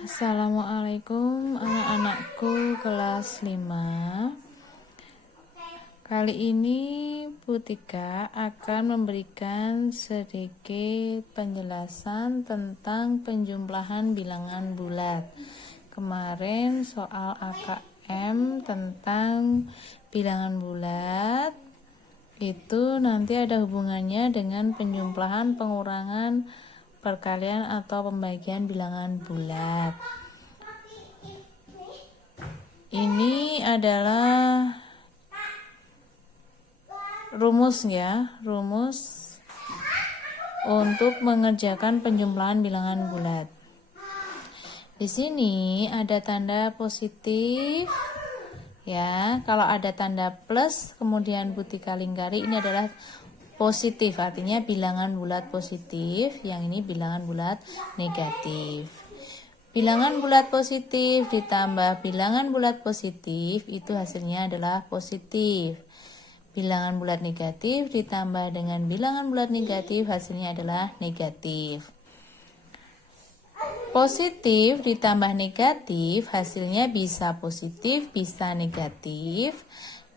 Assalamualaikum anak-anakku kelas 5. Kali ini Putika akan memberikan sedikit penjelasan tentang penjumlahan bilangan bulat. Kemarin soal AKM tentang bilangan bulat itu nanti ada hubungannya dengan penjumlahan, pengurangan, perkalian atau pembagian bilangan bulat. Ini adalah rumus untuk mengerjakan penjumlahan bilangan bulat. Di sini ada tanda positif ya. Kalau ada tanda plus kemudian Putika lingkari, ini adalah positif, artinya bilangan bulat positif. Yang ini bilangan bulat negatif. Bilangan bulat positif ditambah bilangan bulat positif itu hasilnya adalah positif. Bilangan bulat negatif ditambah dengan bilangan bulat negatif hasilnya adalah negatif. Positif ditambah negatif hasilnya bisa positif, bisa negatif.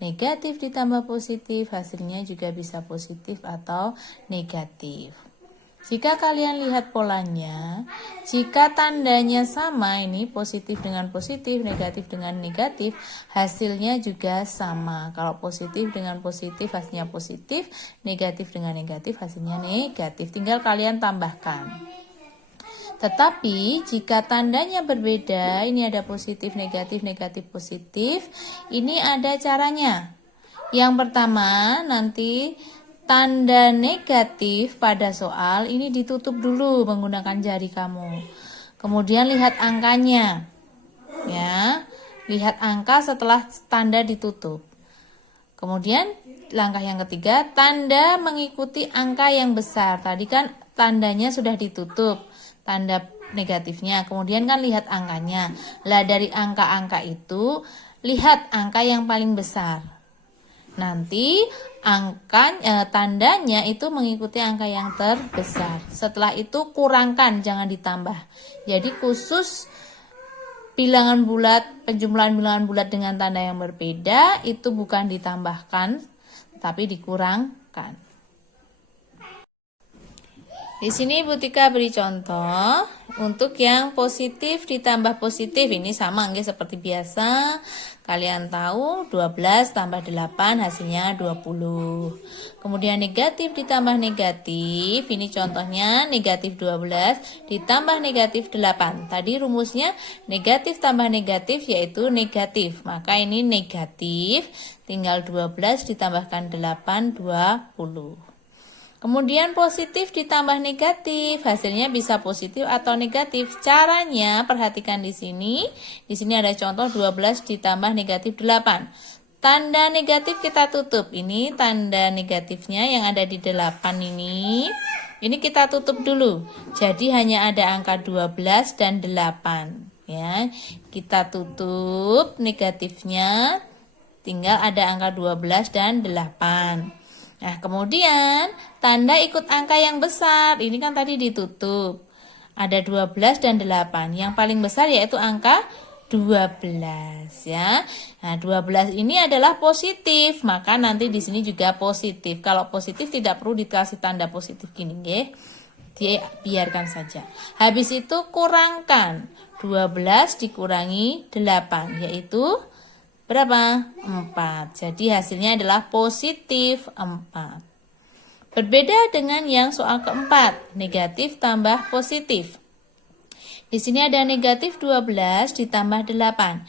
Negatif ditambah positif hasilnya juga bisa positif atau negatif. Jika kalian lihat polanya, jika tandanya sama, ini positif dengan positif, negatif dengan negatif, hasilnya juga sama. Kalau positif dengan positif hasilnya positif, negatif dengan negatif hasilnya negatif. Tinggal kalian tambahkan. Tetapi jika tandanya berbeda, ini ada positif, negatif, negatif, positif, ini ada caranya. Yang pertama, nanti tanda negatif pada soal ini ditutup dulu menggunakan jari kamu. Kemudian lihat angkanya. Ya, lihat angka setelah tanda ditutup. Kemudian langkah yang ketiga, tanda mengikuti angka yang besar. Tadi kan tandanya sudah ditutup, tanda negatifnya. Kemudian kan lihat angkanya. Lah dari angka-angka itu, lihat angka yang paling besar. Nanti tandanya itu mengikuti angka yang terbesar. Setelah itu kurangkan, jangan ditambah. Jadi khusus bilangan bulat, penjumlahan bilangan bulat dengan tanda yang berbeda itu bukan ditambahkan, tapi dikurangkan. Di sini Putika beri contoh untuk yang positif ditambah positif, ini sama nggih seperti biasa. Kalian tahu 12 tambah 8 hasilnya 20. Kemudian negatif ditambah negatif, ini contohnya negatif 12 ditambah negatif 8. Tadi rumusnya negatif tambah negatif yaitu negatif. Maka ini negatif, tinggal 12 ditambahkan 8, 20. Kemudian positif ditambah negatif, hasilnya bisa positif atau negatif. Caranya perhatikan di sini. Di sini ada contoh 12 ditambah negatif 8. Tanda negatif kita tutup. Ini tanda negatifnya yang ada di 8 ini. Ini kita tutup dulu. Jadi hanya ada angka 12 dan 8, ya. Kita tutup negatifnya. Tinggal ada angka 12 dan 8. Nah, kemudian tanda ikut angka yang besar. Ini kan tadi ditutup. Ada 12 dan 8. Yang paling besar yaitu angka 12 ya. Nah, 12 ini adalah positif, maka nanti di sini juga positif. Kalau positif tidak perlu dikasih tanda positif gini, nggih. Biarkan saja. Habis itu kurangkan. 12 dikurangi 8 yaitu berapa? 4. Jadi hasilnya adalah positif 4. Berbeda dengan yang soal keempat, negatif tambah positif. Di sini ada negatif 12 ditambah 8.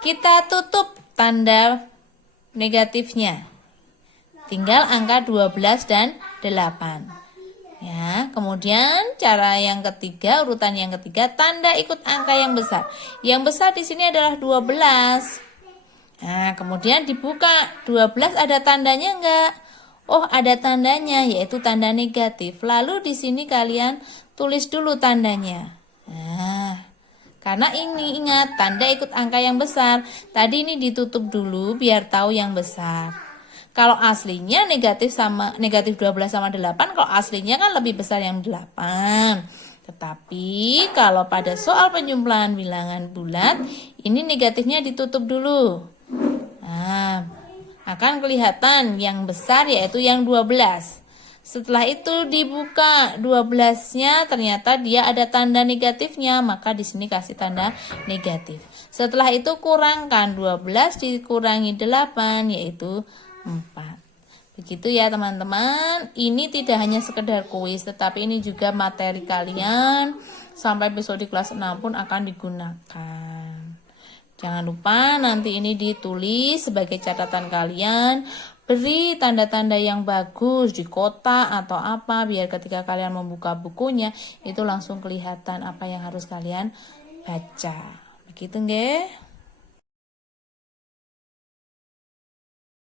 Kita tutup tanda negatifnya. Tinggal angka 12 dan 8. Ya, kemudian cara yang ketiga, urutan yang ketiga, tanda ikut angka yang besar. Yang besar di sini adalah 12. Nah, kemudian dibuka 12 ada tandanya enggak? Oh, ada tandanya yaitu tanda negatif. Lalu di sini kalian tulis dulu tandanya. Nah, karena ini ingat tanda ikut angka yang besar. Tadi ini ditutup dulu biar tahu yang besar. Kalau aslinya negatif 12 sama 8, kalau aslinya kan lebih besar yang 8. Tetapi kalau pada soal penjumlahan bilangan bulat, ini negatifnya ditutup dulu. Nah, akan kelihatan yang besar yaitu yang 12. Setelah itu dibuka 12-nya, ternyata dia ada tanda negatifnya, maka di sini kasih tanda negatif. Setelah itu kurangkan 12 dikurangi 8 yaitu 4. Begitu ya teman-teman. Ini tidak hanya sekedar kuis, tetapi ini juga materi kalian sampai besok di kelas 6 pun akan digunakan. Jangan lupa nanti ini ditulis sebagai catatan kalian. Beri tanda-tanda yang bagus di kotak atau apa, biar ketika kalian membuka bukunya itu langsung kelihatan apa yang harus kalian baca. Begitu nggih?